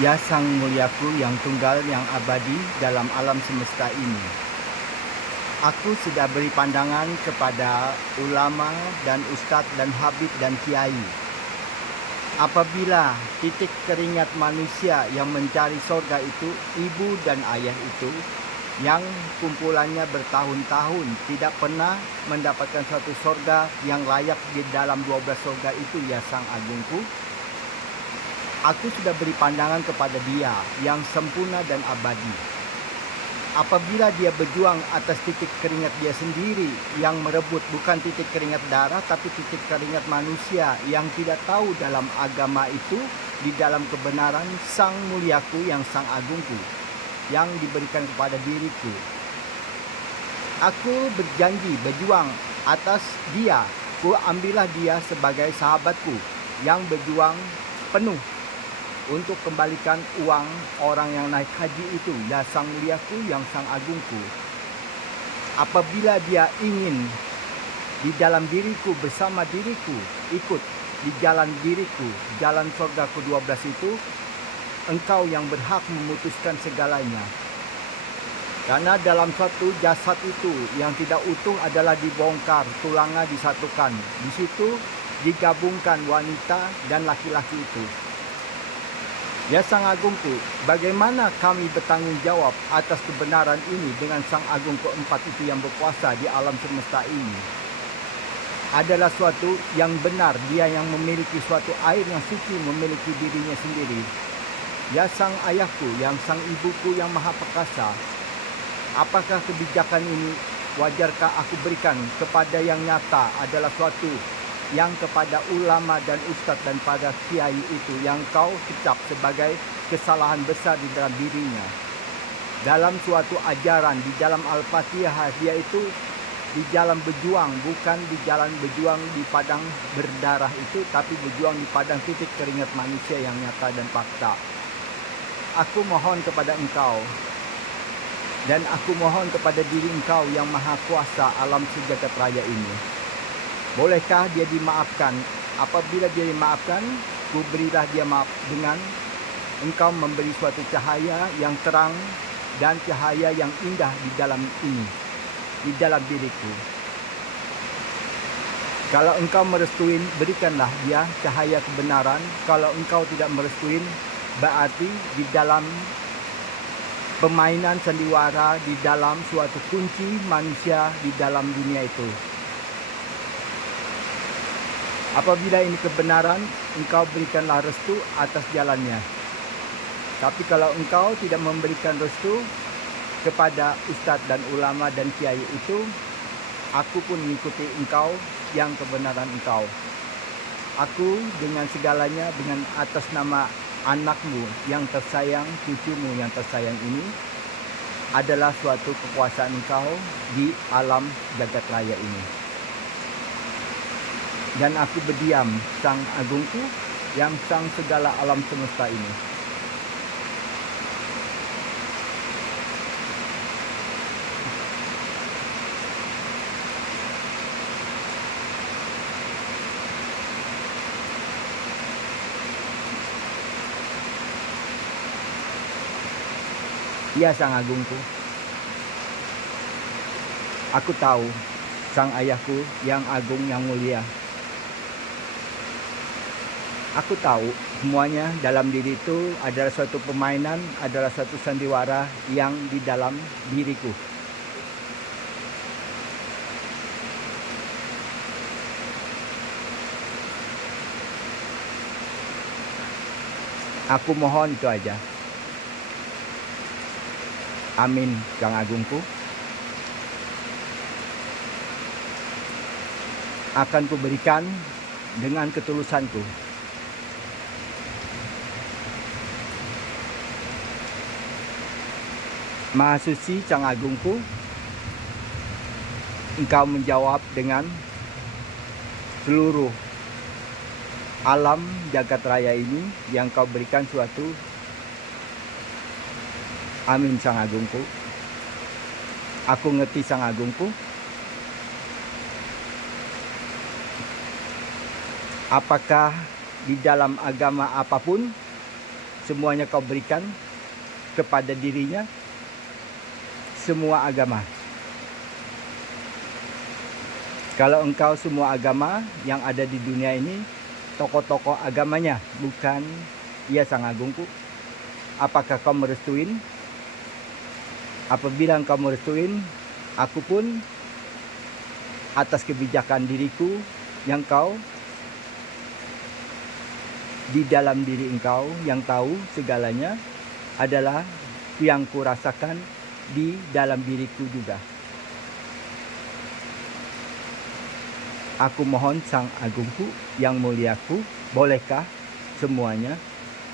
Ya Sang Muliaku yang tunggal yang abadi dalam alam semesta ini. Aku sudah beri pandangan kepada ulama dan ustadz dan habib dan kiai. Apabila titik keringat manusia yang mencari sorga itu, ibu dan ayah itu, yang kumpulannya bertahun-tahun tidak pernah mendapatkan suatu sorga yang layak di dalam 12 sorga itu, ya Sang Agungku. Aku sudah beri pandangan kepada dia yang sempurna dan abadi. Apabila dia berjuang atas titik keringat dia sendiri yang merebut bukan titik keringat darah tapi titik keringat manusia yang tidak tahu dalam agama itu, di dalam kebenaran Sang Muliaku yang Sang Agungku yang diberikan kepada diriku. Aku berjanji berjuang atas dia. Ku ambillah dia sebagai sahabatku yang berjuang penuh untuk kembalikan uang orang yang naik haji itu, ya Sang Muliaku yang Sang Agungku. Apabila dia ingin di dalam diriku, bersama diriku, ikut di jalan diriku, jalan surga ke-12 itu, engkau yang berhak memutuskan segalanya. Karena dalam suatu jasad itu yang tidak utuh adalah dibongkar, tulangnya disatukan. Di situ digabungkan wanita dan laki-laki itu. Ya Sang Agungku, bagaimana kami bertanggung jawab atas kebenaran ini dengan Sang Agung keempat itu yang berkuasa di alam semesta ini? Adalah suatu yang benar, dia yang memiliki suatu air yang suci, memiliki dirinya sendiri. Ya Sang Ayahku, yang Sang Ibuku yang Maha Perkasa, apakah kebijakan ini wajarkah aku berikan kepada yang nyata adalah suatu yang kepada ulama dan ustadz dan pada kiai itu yang kau kecap sebagai kesalahan besar di dalam dirinya. Dalam suatu ajaran di dalam Al-Fatihah, dia itu di jalan berjuang, bukan di jalan berjuang di padang berdarah itu, tapi berjuang di padang titik keringat manusia yang nyata dan fakta. Aku mohon kepada engkau, dan aku mohon kepada diri engkau yang maha kuasa alam sejagat raya ini. Bolehkah dia dimaafkan? Apabila dia dimaafkan, ku berilah dia maaf dengan engkau memberi suatu cahaya yang terang dan cahaya yang indah di dalam ini, di dalam diriku. Kalau engkau merestuin, berikanlah dia cahaya kebenaran. Kalau engkau tidak merestuin, berarti di dalam permainan sandiwara, di dalam suatu kunci manusia di dalam dunia itu. Apabila ini kebenaran, engkau berikanlah restu atas jalannya. Tapi kalau engkau tidak memberikan restu kepada ustadz dan ulama dan kiai itu, aku pun mengikuti engkau yang kebenaran engkau. Aku dengan segalanya, dengan atas nama anakmu yang tersayang, cucumu yang tersayang ini, adalah suatu kekuasaan engkau di alam jagat raya ini. Dan aku berdiam, Sang Agungku, yang sang segala alam semesta ini. Ya Sang Agungku, aku tahu, Sang Ayahku yang agung yang mulia. Aku tahu semuanya dalam diri itu adalah suatu permainan, adalah suatu sandiwara yang di dalam diriku. Aku mohon itu aja. Amin, Sang Agungku. Akan kuberikan dengan ketulusanku. Maha Suci Sang Agungku, engkau menjawab dengan seluruh alam jagat raya ini yang kau berikan suatu. Amin Sang Agungku. Aku ngerti Sang Agungku. Apakah di dalam agama apapun semuanya kau berikan kepada dirinya, semua agama. Kalau engkau semua agama yang ada di dunia ini, tokoh-tokoh agamanya, bukan Ia Sang Agungku, apakah kau merestuin? Apabila engkau merestuin, aku pun atas kebijakan diriku yang kau di dalam diri engkau yang tahu segalanya adalah yang kurasakan di dalam diriku juga. Aku mohon Sang Agungku yang muliaku, bolehkah semuanya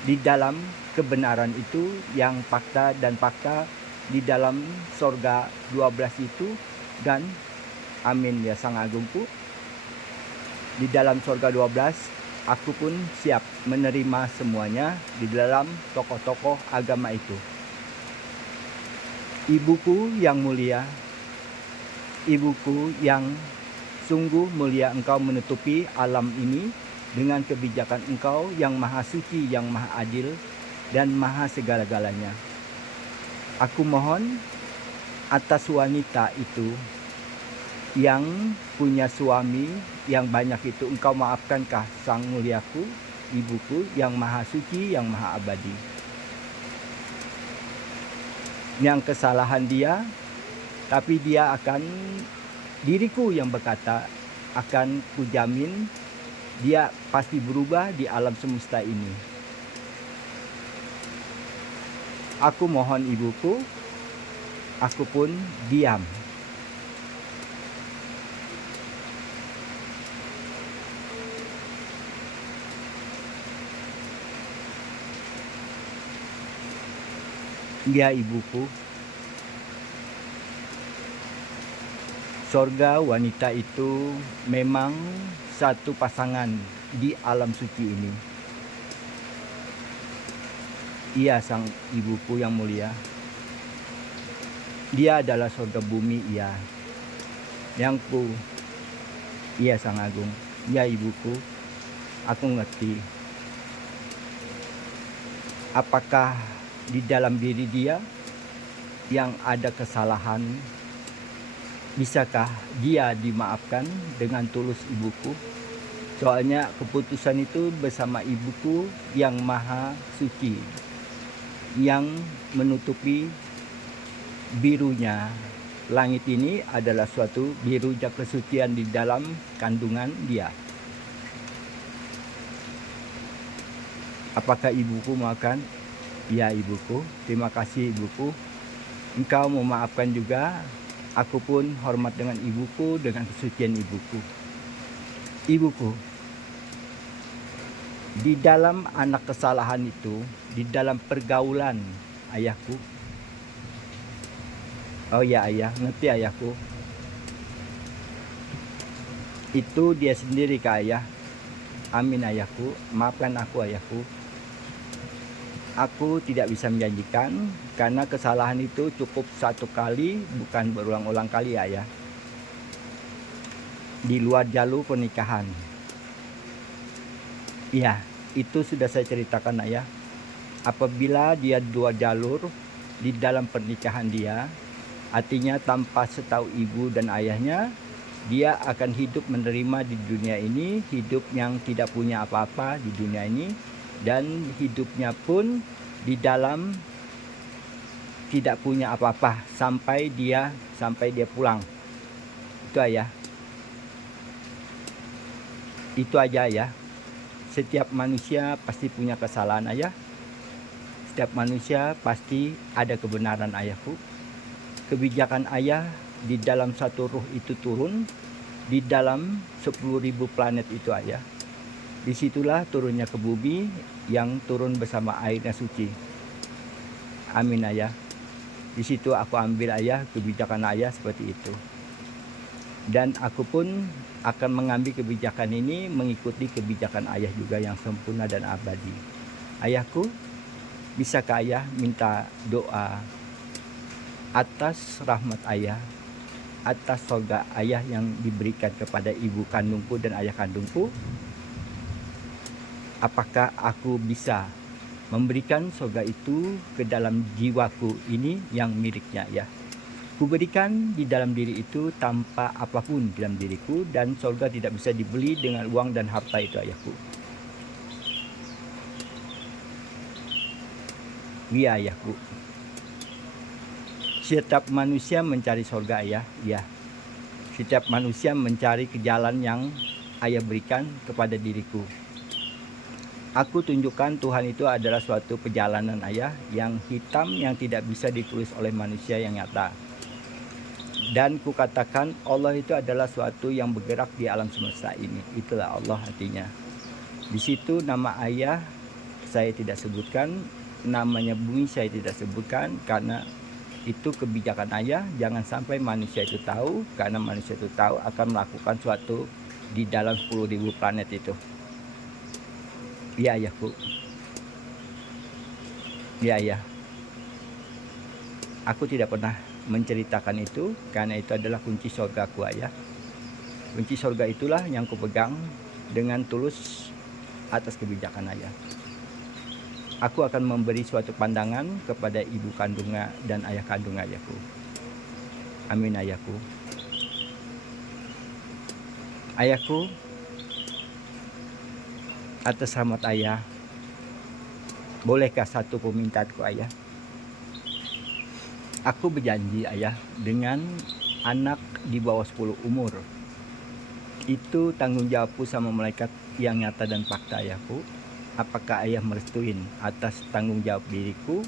di dalam kebenaran itu yang fakta dan fakta di dalam sorga 12 itu, dan amin ya Sang Agungku, di dalam sorga 12 aku pun siap menerima semuanya di dalam tokoh-tokoh agama itu. Ibuku yang mulia, ibuku yang sungguh mulia, engkau menutupi alam ini dengan kebijakan engkau yang maha suci, yang maha adil, dan maha segala-galanya. Aku mohon atas wanita itu yang punya suami yang banyak itu, engkau maafkankah Sang Muliaku, ibuku yang maha suci, yang maha abadi. Yang kesalahan dia, tapi dia akan, diriku yang berkata, akan kujamin dia pasti berubah di alam semesta ini. Aku mohon ibuku, aku pun diam. Ya ibuku, sorga wanita itu memang satu pasangan di alam suci ini. Ia Sang Ibuku yang mulia. Dia adalah sorga bumi, ia. Yangku, ia Sang Agung. Ya ibuku, aku ngerti. Apakah di dalam diri dia yang ada kesalahan? Bisakah dia dimaafkan dengan tulus ibuku? Soalnya keputusan itu bersama ibuku yang maha suci, yang menutupi birunya langit ini adalah suatu biru kesucian di dalam kandungan dia. Apakah ibuku maafkan? Ya ibuku, terima kasih ibuku. Engkau memaafkan juga. Aku pun hormat dengan ibuku, dengan kesucian ibuku. Ibuku, di dalam anak kesalahan itu, di dalam pergaulan ayahku. Oh ya ayah, ngerti ayahku. Itu dia sendiri ke ayah. Amin ayahku, maafkan aku ayahku. Aku tidak bisa menjanjikan karena kesalahan itu cukup satu kali, bukan berulang-ulang kali ayah. Di luar jalur pernikahan. Iya, itu sudah saya ceritakan ayah. Apabila dia dua jalur di dalam pernikahan dia, artinya tanpa setahu ibu dan ayahnya, dia akan hidup menerima di dunia ini, hidup yang tidak punya apa-apa di dunia ini, dan hidupnya pun di dalam tidak punya apa-apa sampai dia pulang. Itu ayah. Itu aja ya. Setiap manusia pasti punya kesalahan ayah. Setiap manusia pasti ada kebenaran ayahku. Kebijakan ayah di dalam satu ruh itu turun, di dalam 10.000 planet itu ayah. Disitulah turunnya ke bumi yang turun bersama airnya suci. Amin ayah. Di situ aku ambil ayah kebijakan ayah seperti itu. Dan aku pun akan mengambil kebijakan ini mengikuti kebijakan ayah juga yang sempurna dan abadi. Ayahku, bisakah ayah minta doa atas rahmat ayah, atas surga ayah yang diberikan kepada ibu kandungku dan ayah kandungku? Apakah aku bisa memberikan surga itu ke dalam jiwaku ini yang miliknya ayah. Kuberikan di dalam diri itu tanpa apapun di dalam diriku, dan surga tidak bisa dibeli dengan uang dan harta itu ayahku. Ya ayahku. Setiap manusia mencari surga ayah, ya. Setiap manusia mencari ke jalan yang ayah berikan kepada diriku. Aku tunjukkan Tuhan itu adalah suatu perjalanan ayah yang hitam yang tidak bisa ditulis oleh manusia yang nyata. Dan kukatakan Allah itu adalah suatu yang bergerak di alam semesta ini. Itulah Allah artinya. Di situ nama ayah saya tidak sebutkan, namanya bumi saya tidak sebutkan, karena itu kebijakan ayah. Jangan sampai manusia itu tahu, karena manusia itu tahu akan melakukan suatu di dalam 10.000 planet itu. Ya ayahku. Ya ayah. Aku tidak pernah menceritakan itu, karena itu adalah kunci surgaku ayah. Kunci surga itulah yang kupegang dengan tulus atas kebijakan ayah. Aku akan memberi suatu pandangan kepada ibu kandungnya dan ayah kandung ayahku. Amin ayahku. Ayahku, atas rahmat ayah, bolehkah satu permintaanku ayah? Aku berjanji ayah, dengan anak di bawah 10 umur, itu tanggung jawabku sama malaikat yang nyata dan fakta ayahku. Apakah ayah merestuin atas tanggung jawab diriku,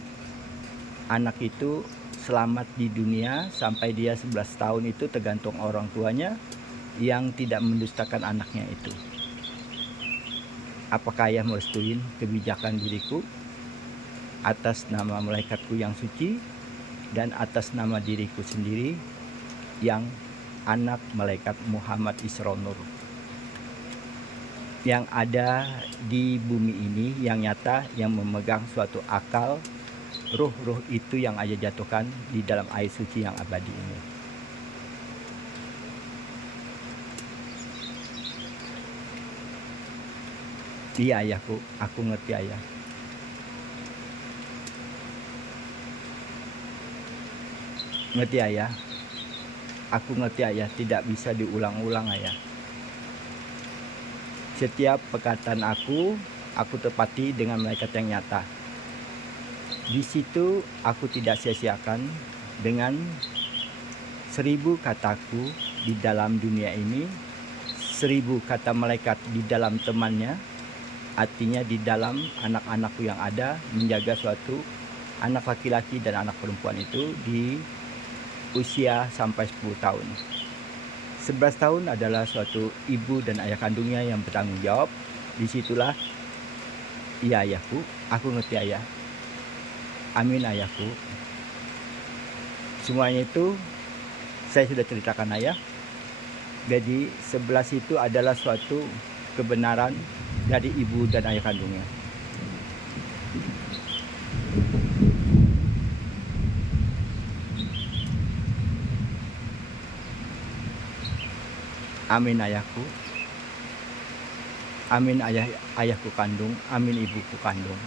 anak itu selamat di dunia sampai dia 11 tahun itu, tergantung orang tuanya yang tidak mendustakan anaknya itu. Apakah ayah merestuin kebijakan diriku atas nama malaikatku yang suci dan atas nama diriku sendiri yang anak malaikat Muhammad Isra Nur yang ada di bumi ini, yang nyata, yang memegang suatu akal, ruh-ruh itu yang ayah jatuhkan di dalam air suci yang abadi ini. Iya ayahku, aku ngerti ayah. Ngerti ayah, aku ngerti ayah, tidak bisa diulang-ulang ayah. Setiap perkataan aku tepati dengan malaikat yang nyata. Di situ aku tidak sia-siakan dengan 1000 kataku di dalam dunia ini, 1000 kata malaikat di dalam temannya, artinya di dalam anak-anakku yang ada, menjaga suatu anak laki-laki dan anak perempuan itu di usia sampai 10 tahun. 11 tahun adalah suatu ibu dan ayah kandungnya yang bertanggung jawab. Disitulah, iya ayahku, aku ngerti ayah. Amin ayahku. Semuanya itu saya sudah ceritakan ayah. Jadi 11 itu adalah suatu kebenaran dari ibu dan ayah kandungnya. Amin ayahku. Amin ayahku kandung. Amin ibuku kandung.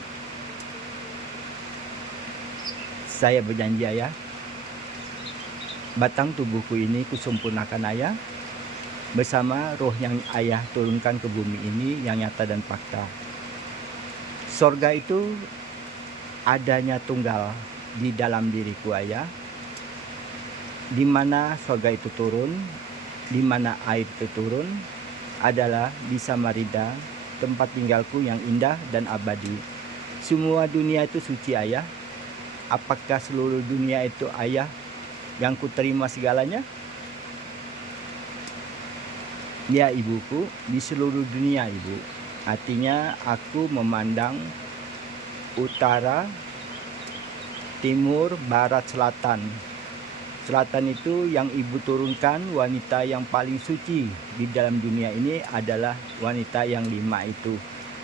Saya berjanji ayah, batang tubuhku ini kusempurnakan ayah, bersama roh yang ayah turunkan ke bumi ini yang nyata dan fakta. Sorga itu adanya tunggal di dalam diriku ayah, di mana sorga itu turun, di mana air itu turun, adalah di Samarinda, tempat tinggalku yang indah dan abadi. Semua dunia itu suci ayah. Apakah seluruh dunia itu ayah yang kuterima segalanya? Ya ibuku, di seluruh dunia ibu. Artinya aku memandang utara, timur, barat, selatan. Selatan itu yang ibu turunkan, wanita yang paling suci di dalam dunia ini adalah wanita yang 5 itu.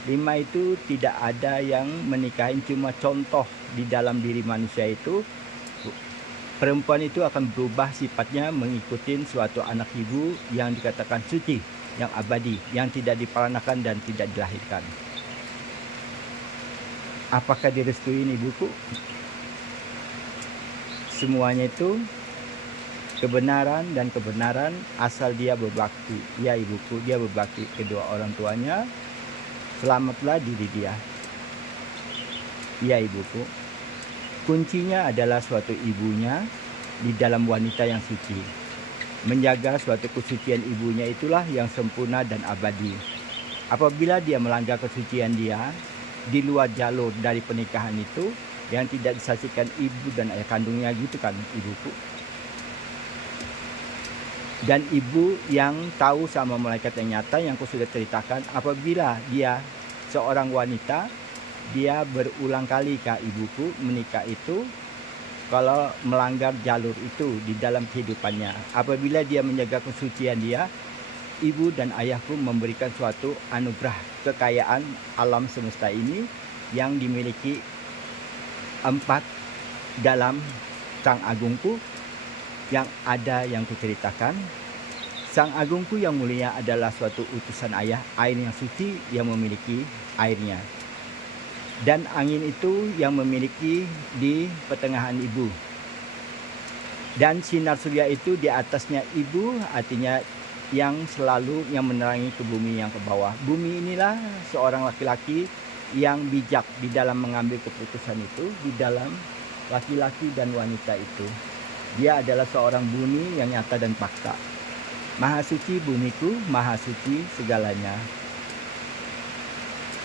5 itu tidak ada yang menikahin, cuma contoh di dalam diri manusia itu. Perempuan itu akan berubah sifatnya mengikuti suatu anak ibu yang dikatakan suci, yang abadi, yang tidak diperanakan dan tidak dilahirkan. Apakah direstui ibuku? Semuanya itu kebenaran dan kebenaran asal dia berbakti. Ya ibuku, dia berbakti kedua orang tuanya. Selamatlah diri dia. Ya ibuku, kuncinya adalah suatu ibunya di dalam wanita yang suci. Menjaga suatu kesucian ibunya itulah yang sempurna dan abadi. Apabila dia melanggar kesucian dia di luar jalur dari pernikahan itu, yang tidak disaksikan ibu dan ayah kandungnya, gitu kan ibuku. Dan ibu yang tahu sama malaikat yang nyata yang aku sudah ceritakan, apabila dia seorang wanita, dia berulang kali kak ibuku menikah itu kalau melanggar jalur itu di dalam kehidupannya. Apabila dia menjaga kesucian dia, ibu dan ayahku memberikan suatu anugerah kekayaan alam semesta ini yang dimiliki 4 dalam Sang Agungku yang ada yang kuceritakan. Sang Agungku yang mulia adalah suatu utusan ayah, air yang suci yang memiliki airnya. Dan angin itu yang memiliki di pertengahan ibu. Dan sinar surya itu di atasnya ibu, artinya yang selalu yang menerangi ke bumi yang ke bawah. Bumi inilah seorang laki-laki yang bijak di dalam mengambil keputusan itu, di dalam laki-laki dan wanita itu. Dia adalah seorang bumi yang nyata dan fakta. Maha suci bumiku, maha suci segalanya.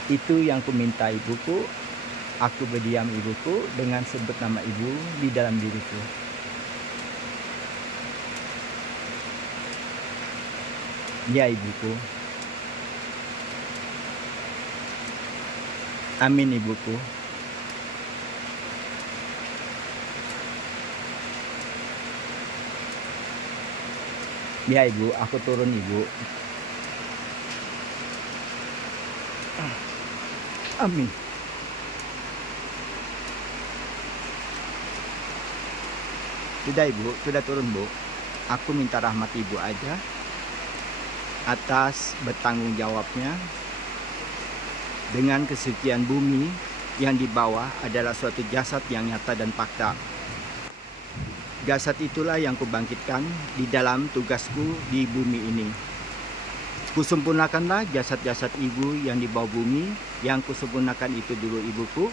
Itu yang kuminta ibuku. Aku berdiam ibuku dengan sebut nama ibu di dalam diriku. Ya ibuku. Amin ibuku. Ya ibu, aku turun ibu. Amin. Sudah ibu, sudah turun bu. Aku minta rahmat ibu aja atas bertanggung jawabnya dengan kesucian bumi yang di bawah adalah suatu jasad yang nyata dan fakta. Jasad itulah yang kubangkitkan di dalam tugasku di bumi ini. Kusempurnakanlah jasad-jasad ibu yang di bawah bumi, yang kusempurnakan itu dulu ibuku.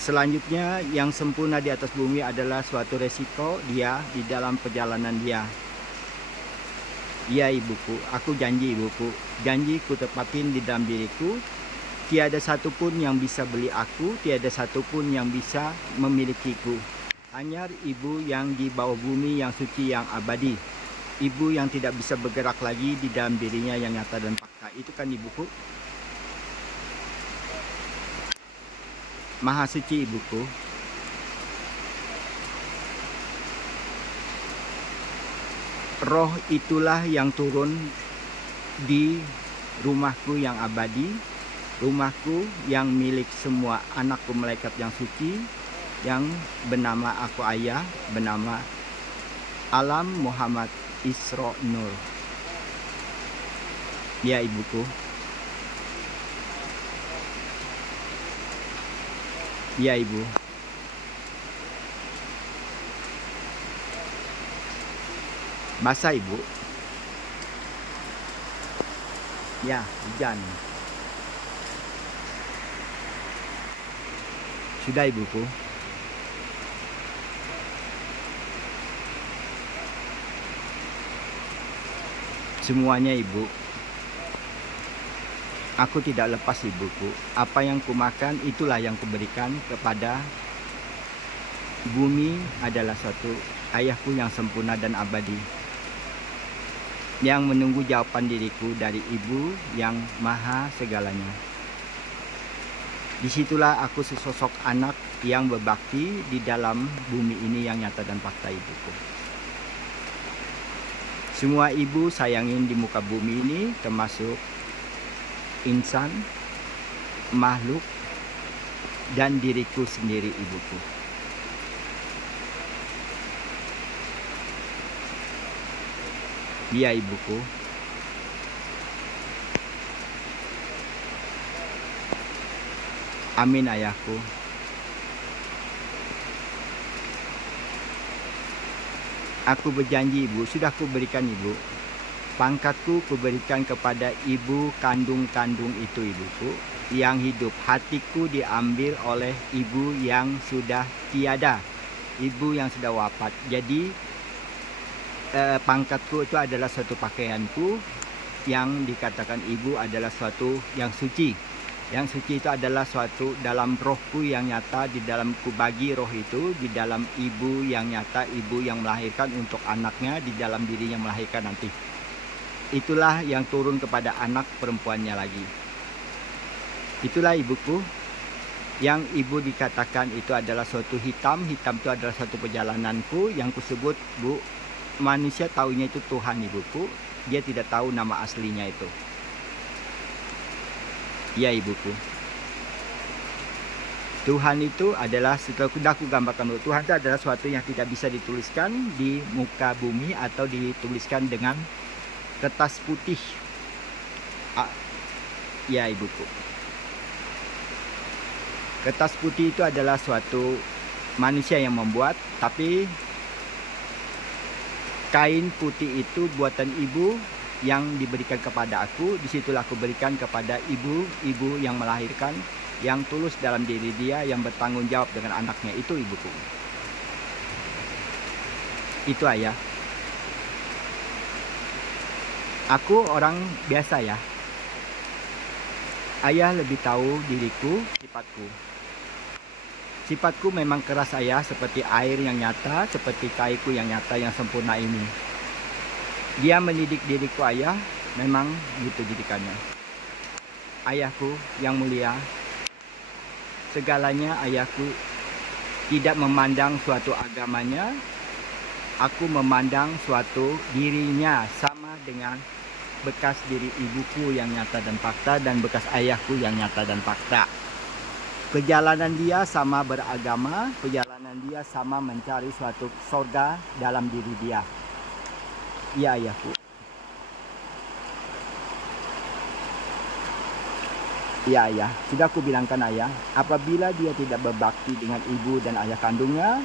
Selanjutnya yang sempurna di atas bumi adalah suatu resiko dia di dalam perjalanan dia. Ya ibuku, aku janji ibuku, janji ku tepatin di dalam diriku. Tiada satupun yang bisa beli aku, tiada satupun yang bisa memilikiku. Hanya ibu yang di bawah bumi yang suci yang abadi. Ibu yang tidak bisa bergerak lagi di dalam dirinya yang nyata dan fakta. Itu kan ibuku. Maha suci ibuku. Roh itulah yang turun di rumahku yang abadi. Rumahku yang milik semua anakku malaikat yang suci, yang bernama aku ayah, bernama Alam Muhammad Isra Nur. Ya ibuku. Ya ibu. Basah ibu. Ya, hujan. Sudah ibuku. Semuanya ibu. Aku tidak lepas ibuku. Apa yang kumakan itulah yang kuberikan kepada bumi. Adalah suatu ayahku yang sempurna dan abadi, yang menunggu jawaban diriku dari ibu yang maha segalanya. Disitulah aku sesosok anak yang berbakti di dalam bumi ini yang nyata dan fakta ibuku. Semua ibu sayangin di muka bumi ini, termasuk insan, makhluk, dan diriku sendiri ibuku. Ya ibuku. Amin ayahku. Aku berjanji ibu, sudah ku berikan ibu. Pangkatku kuberikan kepada ibu kandung-kandung itu ibuku yang hidup. Hatiku diambil oleh ibu yang sudah tiada, ibu yang sudah wafat. Jadi pangkatku itu adalah suatu pakaianku, yang dikatakan ibu adalah suatu yang suci. Yang suci itu adalah suatu dalam rohku yang nyata, di dalam kubagi roh itu, di dalam ibu yang nyata, ibu yang melahirkan untuk anaknya, di dalam diri yang melahirkan nanti. Itulah yang turun kepada anak perempuannya lagi. Itulah ibuku, yang ibu dikatakan itu adalah suatu hitam. Hitam itu adalah suatu perjalananku yang kusebut, bu, manusia taunya itu Tuhan ibuku. Dia tidak tahu nama aslinya itu. Ya ibuku. Tuhan itu adalah, setelah aku gambarkan, Tuhan itu adalah suatu yang tidak bisa dituliskan di muka bumi atau dituliskan dengan kertas putih. Ya ibuku. Kertas putih itu adalah suatu manusia yang membuat, tapi kain putih itu buatan ibu yang diberikan kepada aku. Disitulah aku berikan kepada ibu yang melahirkan, yang tulus dalam diri dia, yang bertanggung jawab dengan anaknya. Itu ibuku. Itu ayah. Aku orang biasa ya. Ayah lebih tahu diriku, sifatku. Sifatku memang keras ayah, seperti air yang nyata, seperti kayu yang nyata yang sempurna ini. Dia mendidik diriku ayah, memang gitu didikannya. Ayahku yang mulia, segalanya ayahku tidak memandang suatu agamanya. Aku memandang suatu dirinya sama dengan bekas diri ibuku yang nyata dan fakta, dan bekas ayahku yang nyata dan fakta. Perjalanan dia sama beragama, perjalanan dia sama mencari suatu surga dalam diri dia. Ya ayahku. Ya ayah, sudah aku bilangkan ayah, apabila dia tidak berbakti dengan ibu dan ayah kandungnya,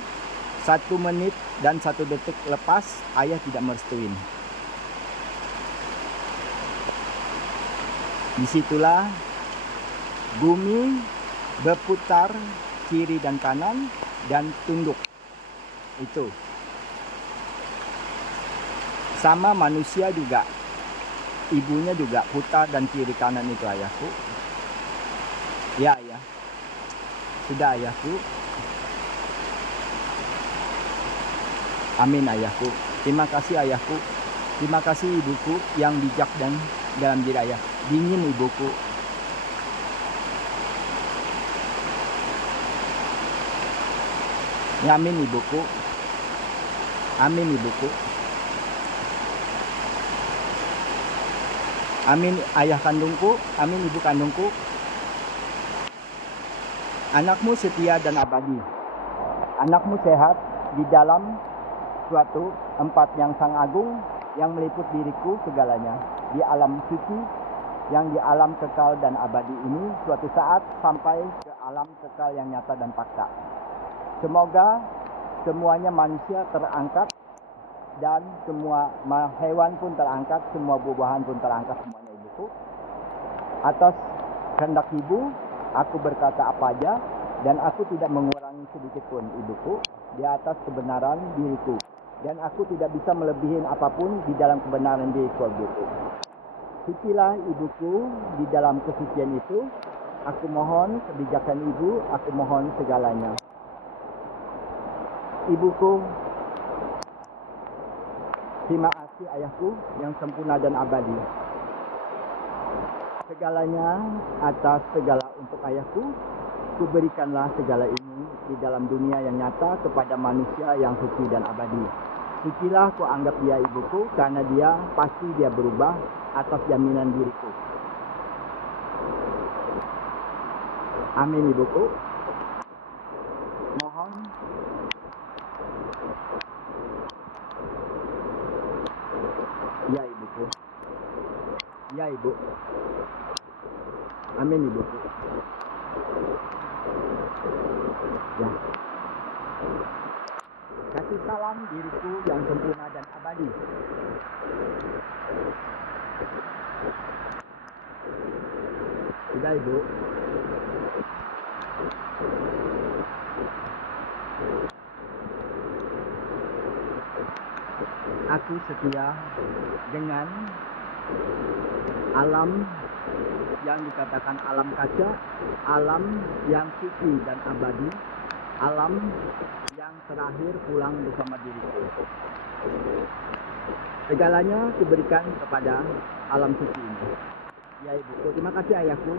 1 menit dan 1 detik lepas, ayah tidak merestuin. Disitulah bumi berputar kiri dan kanan dan tunduk. Itu sama manusia juga, ibunya juga putar dan kiri kanan itu ayahku. Ya ayah, sudah ayahku. Amin ayahku. Terima kasih ayahku. Terima kasih ibuku yang bijak dan dalam diri ayah. Dingin ibuku. Ya, amin ibuku. Amin ibuku. Amin ayah kandungku. Amin ibu kandungku. Anakmu setia dan abadi. Anakmu sehat di dalam suatu empat yang sang agung, yang meliput diriku segalanya. Di alam suci, yang di alam kekal dan abadi ini, suatu saat sampai ke alam kekal yang nyata dan fakta. Semoga semuanya manusia terangkat, dan semua hewan pun terangkat, semua buah-buahan pun terangkat, semuanya ibuku. Atas kehendak ibu, aku berkata apa aja, dan aku tidak mengurangi sedikit pun ibuku di atas kebenaran diriku. Dan aku tidak bisa melebihin apapun di dalam kebenaran diriku ibuku. Sucilah ibuku di dalam kesucian itu. Aku mohon kebijakan ibu, aku mohon segalanya. Ibuku, terima kasih ayahku yang sempurna dan abadi. Segalanya atas segala untuk ayahku, kuberikanlah segala ini di dalam dunia yang nyata kepada manusia yang suci dan abadi. Sucilah ku anggap dia ibuku, karena dia pasti dia berubah atas jaminan diriku. Amin ibuku. Mohon ya ibuku. Ya ibu. Amin ibuku. Ya. Kasih salam diriku yang sempurna dan abadi. Sudah, Ibu. Aku setia dengan alam yang dikatakan alam kaca, alam yang suci dan abadi, alam yang terakhir pulang bersama diriku. Segalanya kuberikan kepada alam suci ini. Ya, Ibu. Terima kasih, Ayahku.